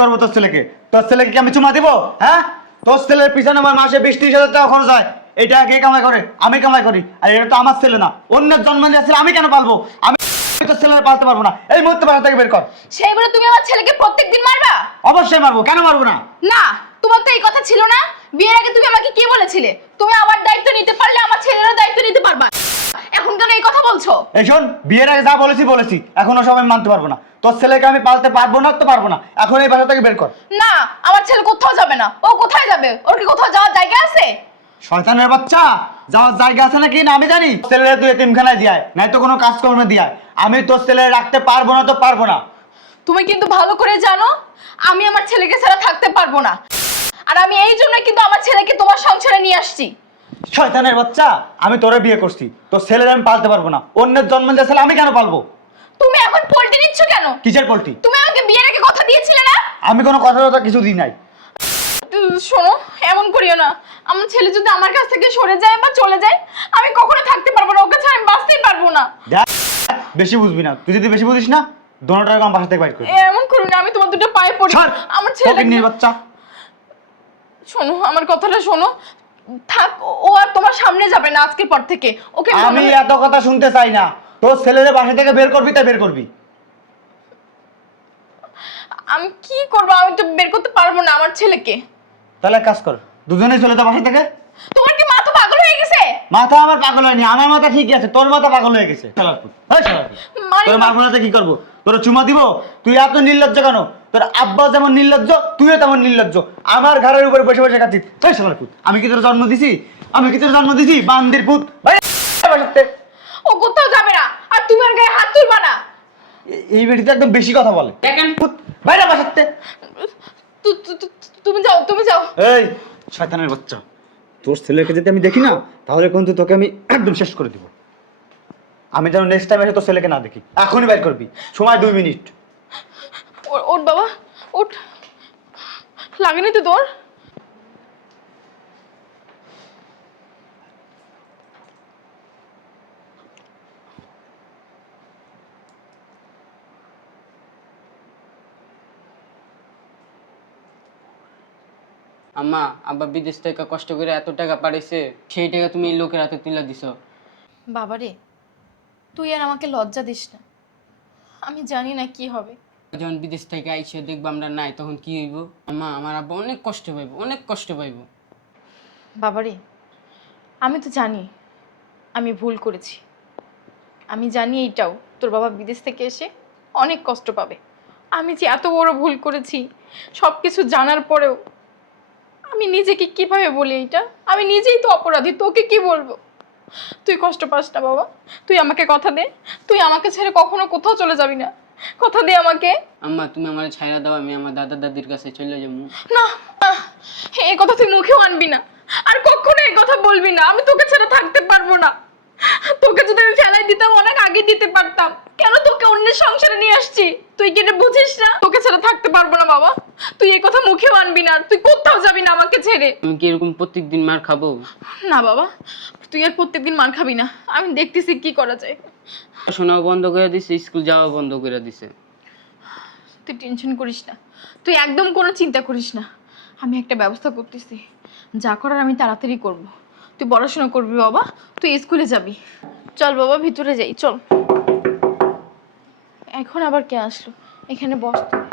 করব তোর ছেলেকে? তোর ছেলেকে কি আমি চুমা দিব? হ্যাঁ? তোর ছেলের পিছনে আমার মাসে বিশ ত্রিশ হাজার টাকা খরচ হয়। এটা কে কামাই করে? আমি কামাই করি। আর এটা তো আমার ছেলে না। অন্যের জন্ম দিয়ে ছেলে আমি কেন পালবো? আমি তোর ছেলের পালতে পারব না। এই মুহূর্তে বাসা থেকে বের কর। সেই বলে তুমি আমার ছেলেকে প্রত্যেকদিন মারবা? অবশ্যই মারবো। কেন মারবো না? না তোমার তো এই কথা ছিল না। বিয়ের আগে তুমি আমাকে কি বলেছিলে? তুমি আমার দায়িত্ব নিতে পারলে আমার ছেলেরও দায়িত্ব নিতে পারবা। এখন কেন এই কথা বলছো? এই শোন বিয়ের আগে যা বলেছি বলেছি। এখন সব আমি মানতে পারব না। তোর ছেলেকে আমি পালতে পারব না তো পারব না। এখন এই বাসা থেকে বের কর। না আমার ছেলে কোথাও যাবে না। ও কোথায় যাবে? ওর কি কোথাও যাওয়ার জায়গা আছে? শয়তানের বাচ্চা যাওয়ার জায়গা আছে নাকি? না আমি জানি। ছেলেরা তুই এতিমখানায় দিয়ায় নাই তো কোনো কাজকর্মে দিয়ায়। আমি তোর ছেলে রাখতে পারব না তো পারব না। তুমি কিন্তু ভালো করে জানো আমি আমার ছেলেকে ছাড়া থাকতে পারব না। আর আমি এই জন্য কিন্তু আমার ছেলেকে তোমার সংসারে নিয়ে আসছি। শয়তানের বাচ্চা আমি তোরে বিয়ে করছি। তোর ছেলের আমি পালতে পারব না। অন্যের জন্ম যে ছেলে আমি কেন পালবো? তুমি এখন পল্টি নিচ্ছ কেন? কিসের পোল্ট্রি? তুমি আমাকে বিয়ের আগে কথা দিয়েছিলে না? আমি কোনো কথা টথা কিছু দিই নাই। শোনো এমন করিও না। আমার ছেলে যদি আমার কাছ থেকে সরে যায় বা চলে যায় আমি কখনো থাকতে পারব না। ওকে ছাড়া আমি বাঁচতেই পারব না। দেখ বেশি বুঝবি না। তুই যদি বেশি বুঝিস না দোনোটার আমার বাসা থেকে বাইর করি এমন করো না আমি তোমার দুটো পায়ে পড়ি। আমার ছেলে নিয়ে বাচ্চা শোনো আমার কথাটা শোনো। থাক ও আর তোমার সামনে যাবে না আজকের পর থেকে। ওকে আমি এত কথা শুনতে চাই না। তোর ছেলের বাসা থেকে বের করবি তাই বের করবি। আমি কি করব? আমি তো বের করতে পারব না আমার ছেলেকে। তাহলে কাজ কর দুজনেই চলে তো বাসা থেকে। তোমার কি মাথা পাগল হয়ে গেছে? মাথা আমার পাগল হয়নি আমার মাথা ঠিকই আছে তোর মাথা পাগল হয়ে গেছে। শালারপুত। তোর। মাথাতে কি করব? তোর চুমা দিব? তুই এত নির্লজ্জ কেন? তোর আব্বা যেমন নির্লজ্জ তুইও তেমন নির্লজ্জ। আমার ঘরের উপরে বসে বসে খাচ্ছিস এই শালার পুত আমি কি তোর জন্ম দিছি? আমি কি তোর জন্ম দিছি? বান্দির পুত। ভাই, ও কোথাও যাবে না আর তুমি ওর গায়ে হাত তুলবা না। এই বেটিতে একদম বেশি কথা বলে। দেখেন। পুত বাইরে বাসাতে। তুমি যাও তুমি যাও। এই শয়তানের বাচ্চা। তোর ছেলেকে যদি আমি দেখি না তাহলে কিন্তু তোকে আমি একদম শেষ করে দিব। আমি যেন নেক্সট টাইম এসে তোর ছেলেকে না দেখি। এখনই বাইর করবি। সময় দুই মিনিট। ওঠ বাবা ওঠ। লাগেনি তো তোর আম্মা আব্বা বিদেশ থেকে কষ্ট করে এত টাকা পাঠাইছে সেই টাকা তুমি লোকের হাতে তুলে দিছ। বাবারে তুই আর আমাকে লজ্জা দিস না। আমি জানি না কি হবে। যখন বিদেশ থেকে আইসে দেখব আমরা নাই, তখন কি হইব? মা, আমার আব্বা অনেক কষ্ট পাইব, অনেক কষ্ট পাইব। বাবারে, আমি তো জানি, আমি ভুল করেছি। আমি জানি এইটাও, তোর বাবা বিদেশ থেকে এসে অনেক কষ্ট পাবে। আমি যে এত বড় ভুল করেছি সব কিছু জানার পরেও আমি নিজেকে কীভাবে বলি এইটা? আমি নিজেই তো অপরাধী, তোকে কি বলব? তুই কষ্ট পাস না বাবা, তুই আমাকে কথা দে, তুই আমাকে ছেড়ে কখনো কোথাও চলে যাবি না। কথা দে আমাকে। আম্মা তুমি আমার ছাইরা দাও আমি আমার দাদা দাদির কাছে চলে যাব। না এই কথা তুই মুখেও আনবি না। আর কখনো এই কথা বলবি না। আমি তোকে ছাড়া থাকতে পারব না। তোকে যদি আমি ফেলাই দিতাম অনেক আগে দিতে পারতাম। কেন তোকে অন্যের সংসারে নিয়ে আসছি? তুই কি এটা বুঝিস না? তোকে ছাড়া থাকতে পারব না বাবা। তুই এই কথা মুখেও আনবি না। আর তুই কোথাও যাবি না আমাকে ছেড়ে। আমি কি এরকম প্রত্যেকদিন মার খাব? না বাবা। তুই আর প্রত্যেকদিন মার খাবি না। আমি দেখতেছি কি করা যায়। শোনাও বন্ধ করে দিছে, স্কুল যাওয়া বন্ধ করে দিছে। তুই টেনশন করিস না। তুই একদম কোনো চিন্তা করিস না। আমি একটা ব্যবস্থা করতেছি। যা করার আমি তাড়াতাড়ি করব। তুই পড়াশোনা করবি বাবা, তুই স্কুলে যাবি। চল বাবা, ভিতরে যাই, চল। এখন আবার কে আসলো? এখানে বস তুই।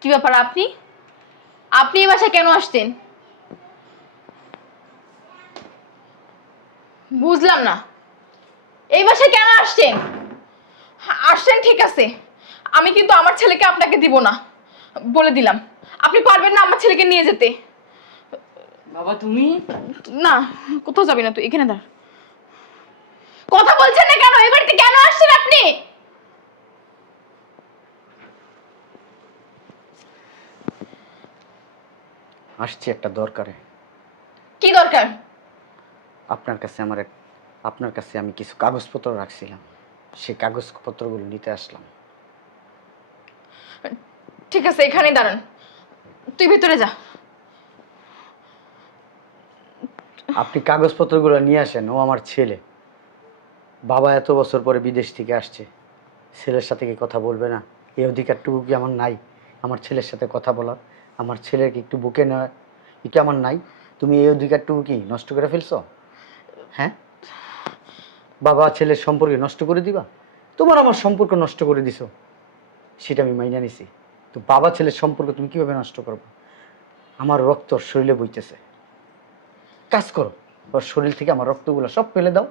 কি ব্যাপার আপনি? আপনি এই বাসায় কেন আসতেন বুঝলাম না। এই বাসায় কেন আসছেন? আসছেন ঠিক আছে। আমি কিন্তু আমার ছেলেকে আপনাকে দিব না। বলে দিলাম। আপনি পারবেন না আমার ছেলেকে নিয়ে যেতে। বাবা তুমি? না কোথাও যাবি না তুই এখানে দাঁড়া। কথা বলছেন না কেন? এবার কেন আসছেন আপনি? আসছি একটা দরকারে। কি দরকার? আপনার কাছে আমার এক আপনার কাছে আমি কিছু কাগজপত্র রাখছিলাম। সেই কাগজপত্রগুলো নিতে আসলাম। ঠিক আছে এখানেই দাঁড়ান। তুই ভিতরে যা। আপনি কাগজপত্রগুলো নিয়ে আসেন ও আমার ছেলে। বাবা এত বছর পরে বিদেশ থেকে আসছে। ছেলের সাথে কি কথা বলবে না? এই অধিকারটুকু কি আমার নাই? আমার ছেলের সাথে কথা বলার। আমার ছেলেকে একটু বুকে নেওয়ার কি কি আমার নাই? তুমি এই অধিকারটুকু কি নষ্ট করে ফেলছো? হ্যাঁ? বাবা ছেলের সম্পর্কে নষ্ট করে দিবা? তোমার আমার সম্পর্ক নষ্ট করে দিছো। সেটা আমি মাইনা নিছি। তো বাবা ছেলের সম্পর্ক তুমি কীভাবে নষ্ট করব? আমার রক্ত শরীরে বইতেছে। কাজ করো। ওর শরীর থেকে আমার রক্তগুলো সব ফেলে দাও।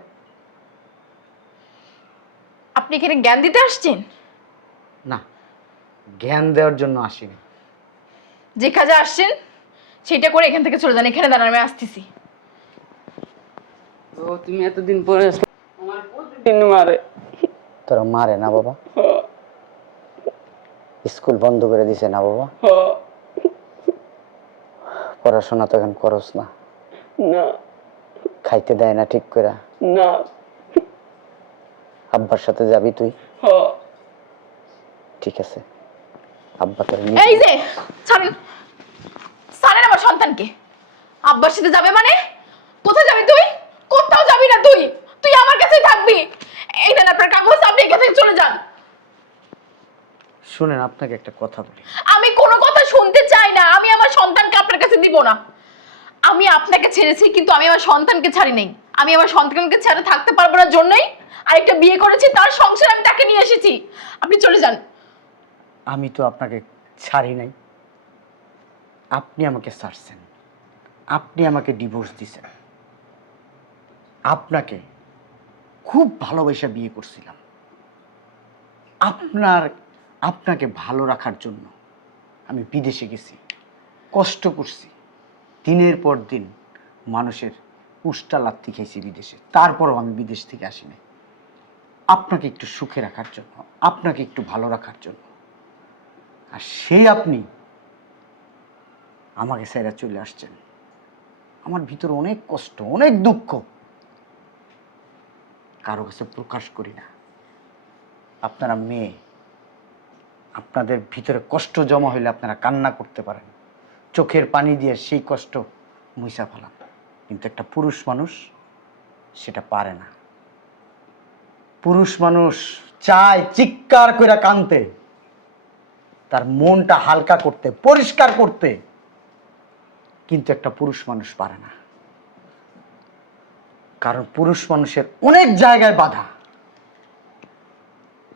আপনি এখানে জ্ঞান দিতে আসছেন? না। জ্ঞান দেওয়ার জন্য আসিনি। যে কাজে আসছেন সেটা করে এখান থেকে চলে যান। এখানে দাঁড়ান আমি আসতেছি। ও তুমি এতদিন পরে আসলে আমার প্রতিদিন মারে। তোরা মারে না বাবা। স্কুল বন্ধ করে দিছে না বাবা। পড়াশোনা তো এখন করস না। না। খাইতে দেয় না ঠিক করে না। আব্বার সাথে যাবি তুই? ঠিক আছে। আব্বা তোর এই যে ছাড়েন। ছাড়েন আমার সন্তানকে। আব্বার সাথে যাবে মানে? কোথায় যাবি তুই? তুই? তুই আমার কাছেই থাকবি? এই দেন আপনার কাগজ আপনি এখান থেকে চলে যান। শুনেন আপনাকে একটা কথা বলি। আমি কোনো কথা শুনতে চাই না। আমি আমার সন্তানকে আপনার কাছে দিব না। আমি আপনাকে ছেড়েছি কিন্তু আমি আমার সন্তানকে ছাড়ি নাই। আমি আমার সন্তানকে ছাড়া থাকতে পারব না জন্যই আরেকটা বিয়ে করেছি তার সংসারে আমি তাকে নিয়ে এসেছি। আপনি চলে যান। আমি তো আপনাকে ছাড়ি নাই। আপনি আমাকে ছাড়ছেন। আপনি আমাকে ডিভোর্স দিছেন। আপনাকে খুব ভালোবাসা বিয়ে করছিলাম। আপনার, আপনাকে ভালো রাখার জন্য আমি বিদেশে গেছি, কষ্ট করছি। দিনের পর দিন মানুষের উষ্টা লাত্তি খেয়েছি বিদেশে, তারপরও আমি বিদেশ থেকে আসিনি। আপনাকে একটু সুখে রাখার জন্য, আপনাকে একটু ভালো রাখার জন্য। আর সেই আপনি আমাকে সেরা চলে আসছেন। আমার ভিতরে অনেক কষ্ট, অনেক দুঃখ। কারও কাছে প্রকাশ করি না। আপনারা মেয়ে, আপনাদের ভিতরে কষ্ট জমা হইলে আপনারা কান্না করতে পারেন। চোখের পানি দিয়ে সেই কষ্ট মুইসা ফেলান। কিন্তু একটা পুরুষ মানুষ সেটা পারে না। পুরুষ মানুষ চায় চিৎকার করে কানতে তার মনটা হালকা করতে, পরিষ্কার করতে। কিন্তু একটা পুরুষ মানুষ পারে না। কারণ পুরুষ মানুষের অনেক জায়গায় বাধা।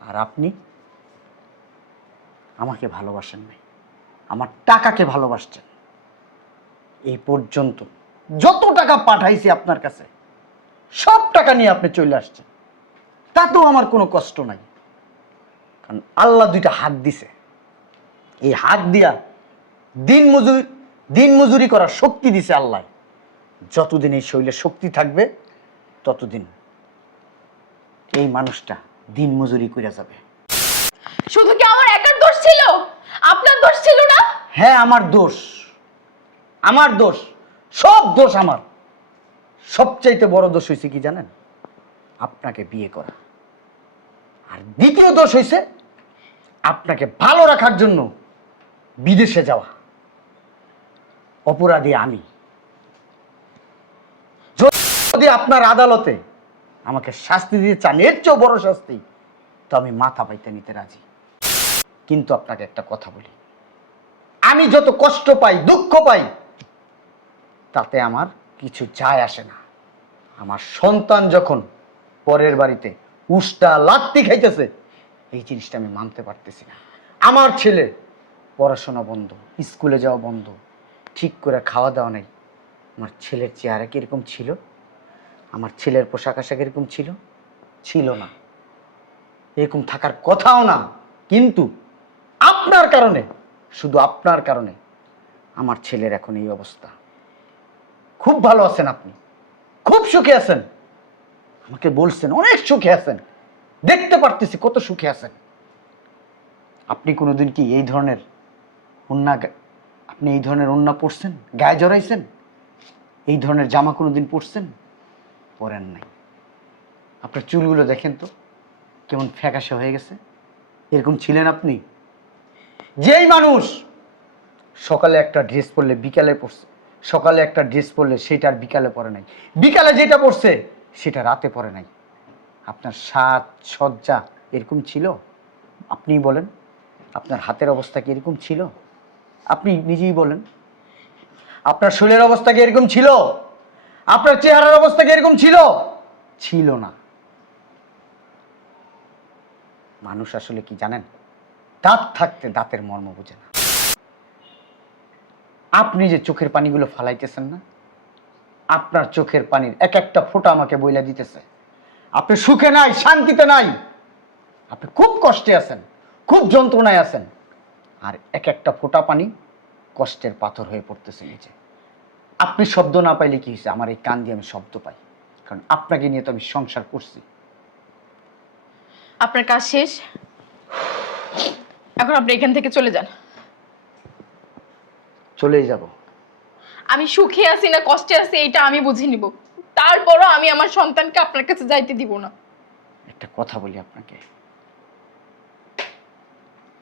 আর আপনি আমাকে ভালোবাসেন নাই, আমার টাকাকে ভালোবাসছেন। এই পর্যন্ত যত টাকা পাঠাইছি আপনার কাছে, সব টাকা নিয়ে আপনি চলে আসছেন। তাতেও আমার কোনো কষ্ট নাই। কারণ আল্লাহ দুইটা হাত দিছে। এই হাত দিয়া দিন মজুরি দিন মজুরি করার শক্তি দিছে আল্লাহ। যতদিন এই শরীরে শক্তি থাকবে ততদিন এই মানুষটা দিন মজুরি করে যাবে। শুধু কি আমার একার দোষ ছিল? আপনার দোষ ছিল না? হ্যাঁ আমার দোষ। আমার দোষ। সব দোষ আমার। সবচাইতে বড় দোষ হয়েছে কি জানেন? আপনাকে বিয়ে করা। আর দ্বিতীয় দোষ হয়েছে আপনাকে ভালো রাখার জন্য বিদেশে যাওয়া। অপরাধী আমি। যদি আপনার আদালতে আমাকে শাস্তি দিতে চান, এর চেয়েও বড় শাস্তি, তো আমি মাথা পাইতে নিতে রাজি। কিন্তু আপনাকে একটা কথা বলি। আমি যত কষ্ট পাই, দুঃখ পাই, তাতে আমার কিছু যায় আসে না। আমার সন্তান যখন পরের বাড়িতে উষ্টা লাত্তি খাইতেছে, এই জিনিসটা আমি মানতে পারতেছি না। আমার ছেলে পড়াশোনা বন্ধ, স্কুলে যাওয়া বন্ধ, ঠিক করে খাওয়া দাওয়া নেই। আমার ছেলের চেহারা কীরকম ছিল? আমার ছেলের পোশাক আশাক এরকম ছিল? ছিল না। এরকম থাকার কথাও না। কিন্তু আপনার কারণে, শুধু আপনার কারণে আমার ছেলের এখন এই অবস্থা। খুব ভালো আছেন আপনি। খুব সুখে আছেন। আমাকে বলছেন, অনেক সুখে আছেন। দেখতে পারতেছি কত সুখে আছেন। আপনি কোনোদিন কি এই ধরনের অন্যা আপনি এই ধরনের অন্যা পরছেন? গায়ে জড়াইছেন? এই ধরনের জামা কোনোদিন পরছেন? পরেন নাই। আপনার চুলগুলো দেখেন তো, কেমন ফ্যাকাশে হয়ে গেছে। এরকম ছিলেন আপনি? যেই মানুষ সকালে একটা ড্রেস পরলে বিকালে পরছে, সকালে একটা ড্রেস পরলে সেটা আর বিকালে পরে নাই। বিকালে যেটা পরছে, সেটা রাতে পরে নাই। আপনার সাজ সজ্জা এরকম ছিল? আপনিই বলেন, আপনার হাতের অবস্থা কি এরকম ছিল? আপনি নিজেই বলেন, আপনার শরীরের অবস্থা কি এরকম ছিল? আপনার চেহারার অবস্থা কি এরকম ছিল? ছিল না। মানুষ আসলে কি জানেন? দাঁত থাকতে দাঁতের মর্ম বোঝে না। আপনি যে চোখের পানিগুলো ফালাইতেছেন না, আপনার চোখের পানির এক একটা ফোঁটা আমাকে বইলা দিতেছে। আপনি সুখে নাই, শান্তিতে নাই। আপনি খুব কষ্টে আছেন, খুব যন্ত্রণায় আছেন। আর এক একটা ফোঁটা পানি কষ্টের পাথর হয়ে পড়তেছে নিচে। আপনি শব্দ না পাইলে কি হয়েছে আমার এই কান দিয়ে আমি শব্দ পাই। কারণ আপনাকে নিয়ে তো আমি সংসার করছি। আপনার কাজ শেষ? এখন আপনি এখান থেকে চলে যান। চলেই যাব। আমি সুখে আছি না কষ্টে আছি এটা আমি বুঝে নিব। তারপরও আমি আমার সন্তানকে আপনার কাছে যাইতে দিব না। একটা কথা বলি আপনাকে।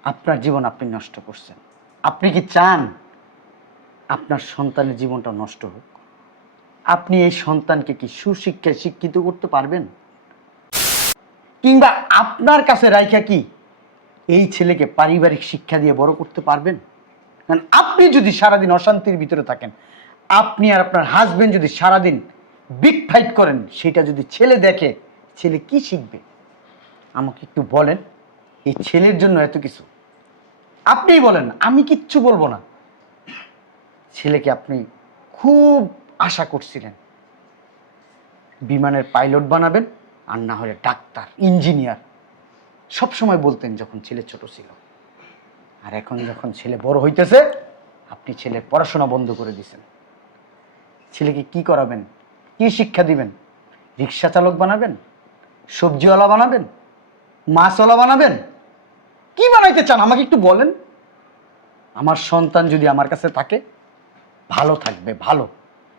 আপনার জীবন আপনি নষ্ট করছেন। আপনি কি চান আপনার সন্তানের জীবনটা নষ্ট হোক। আপনি এই সন্তানকে কি সুশিক্ষায় শিক্ষিত করতে পারবেন? কিংবা আপনার কাছে রাইখা কি? এই ছেলেকে পারিবারিক শিক্ষা দিয়ে বড় করতে পারবেন? কারণ আপনি যদি সারাদিন অশান্তির ভিতরে থাকেন, আপনি আর আপনার হাজবেন্ড যদি সারাদিন বিগ ফাইট করেন, সেটা যদি ছেলে দেখে, ছেলে কি শিখবে? আমাকে একটু বলেন, এই ছেলের জন্য এত কিছু। আপনিই বলেন, আমি কিচ্ছু বলব না। ছেলেকে আপনি খুব আশা করছিলেন। বিমানের পাইলট বানাবেন আর না হলে ডাক্তার, ইঞ্জিনিয়ার। সব সময় বলতেন যখন ছেলে ছোট ছিল। আর এখন যখন ছেলে বড় হইতেছে, আপনি ছেলের পড়াশোনা বন্ধ করে দিছেন। ছেলেকে কি করাবেন? কি শিক্ষা দিবেন? রিক্সা চালক বানাবেন? সবজিওয়ালা বানাবেন? মাছওয়ালা বানাবেন? কি বানাইতে চান? আমাকে একটু বলেন। আমার সন্তান যদি আমার কাছে থাকে ভালো থাকবে, ভালো।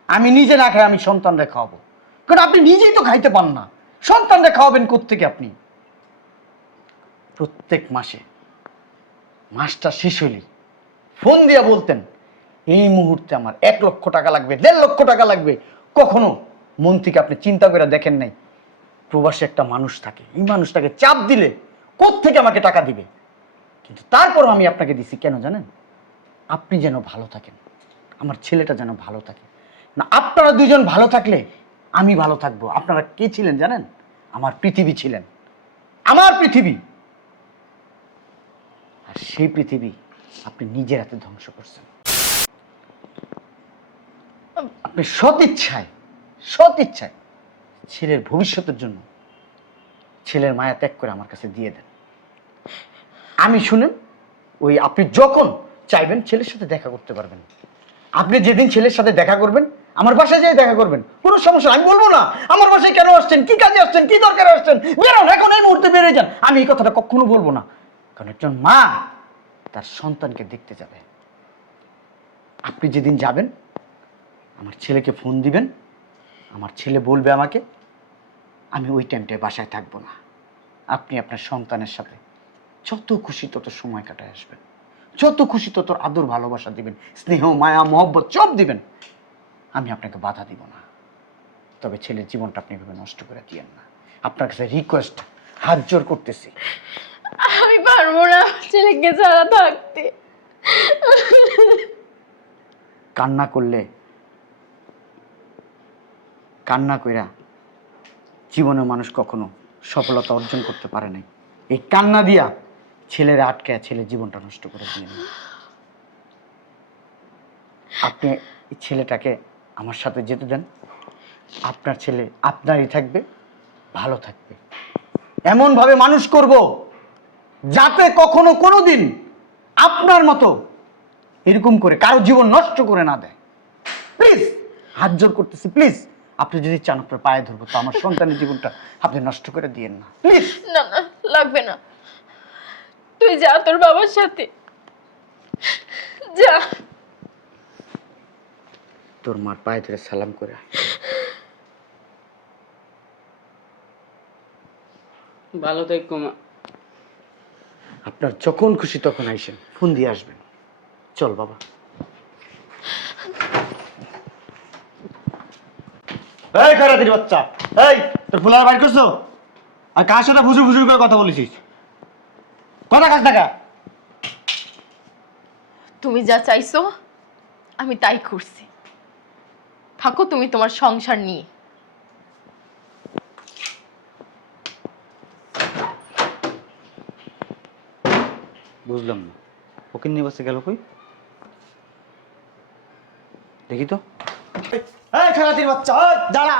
আমি নিজে না খাই আমি সন্তানরে খাওয়াবো। কারণ আপনি নিজেই তো খাইতে পান না। সন্তানরে খাওয়াবেন কোত্থেকে আপনি? প্রত্যেক মাসে। মাসটা শেষ হইলেই। ফোন দিয়া বলতেন, এই মুহূর্তে আমার এক লক্ষ টাকা লাগবে, দেড় লক্ষ টাকা লাগবে। কখনো মন থেকে আপনি চিন্তা করে দেখেন নাই। প্রবাসে একটা মানুষ থাকে। এই মানুষটাকে চাপ দিলে থেকে আমাকে টাকা দিবে? কিন্তু তারপরও আমি আপনাকে দিছি, কেন জানেন? আপনি যেন ভালো থাকেন। আমার ছেলেটা যেন ভালো থাকে। না, আপনারা দুজন ভালো থাকলে আমি ভালো থাকব। আপনারা কে ছিলেন জানেন? আমার পৃথিবী ছিলেন। আমার পৃথিবী। আর সেই পৃথিবী আপনি নিজের হাতে ধ্বংস করছেন। আপনি সৎ ইচ্ছায় সৎ ইচ্ছায় ছেলের ভবিষ্যতের জন্য ছেলের মায়া ত্যাগ করে আমার কাছে দিয়ে দেন। আমি শুনেন, ওই আপনি যখন চাইবেন ছেলের সাথে দেখা করতে পারবেন। আপনি যেদিন ছেলের সাথে দেখা করবেন, আমার বাসায় যেয়ে দেখা করবেন। কোনো সমস্যা, আমি বলব না। আমার বাসায় কেন আসছেন? কি কাজে আসছেন? কি দরকারে আসছেন? বেরোন, এখন এই মুহূর্তে বেরিয়ে যান। আমি এই কথাটা কখনো বলব না। কারণ একজন মা তার সন্তানকে দেখতে যাবে। আপনি যেদিন যাবেন, আমার ছেলেকে ফোন দিবেন, আমার ছেলে বলবে আমাকে, আমি ওই টাইমটায় বাসায় থাকব না। আপনি আপনার সন্তানের সাথে যত খুশি তত সময় কাটায় আসবেন। যত খুশি তত আদর ভালোবাসা দিবেন। স্নেহ মায়া মহব্বত সব দিবেন। আমি আপনাকে বাধা দিব না। তবে ছেলের জীবনটা আপনি এভাবে নষ্ট করে দিয়েন না। আপনার কাছে রিকোয়েস্ট হাত জোর করতেছি। আমি পারব না ছেলেকে ছাড়া থাকতে। কান্না করলে কান্না কইরা জীবনে মানুষ কখনো সফলতা অর্জন করতে পারে নাই। এই কান্না দিয়া ছেলেরা আটকে ছেলের জীবনটা নষ্ট করে দিয়ে আপনি ছেলেটাকে আমার সাথে যেতে দেন। আপনার ছেলে আপনারই থাকবে, ভালো থাকবে। এমনভাবে মানুষ করব যাতে কখনো কোনো দিন আপনার মতো এরকম করে কারও জীবন নষ্ট করে না দেয়। প্লিজ, হাত জোর করতেছি, প্লিজ। আপনি যদি চান আপনার পায়ে ধরবো, তো আমার সন্তানের জীবনটা আপনি নষ্ট করে দিয়েন না। প্লিজ। না না, লাগবে না। তুই যা তোর বাবার সাথে। যা। তোর মার পায়ে ধরে সালাম করে ভালো থাকো মা। আপনার যখন খুশি তখন আইসেন ফোন দিয়ে আসবেন। চল বাবা। এই খারাতির বাচ্চা এই তোর ফুলার বাইর করছ? আর কার সাথে ফুসুর ফুসুর করে কথা বলেছিস? কথা কাজ টাকা তুমি যা চাইছো আমি তাই করছি। থাকো তুমি তোমার সংসার নিয়ে। বুঝলাম না। ওকে নিয়ে বসে গেল কই? দেখি তো। এই খেলাটির বাচ্চা দাঁড়া।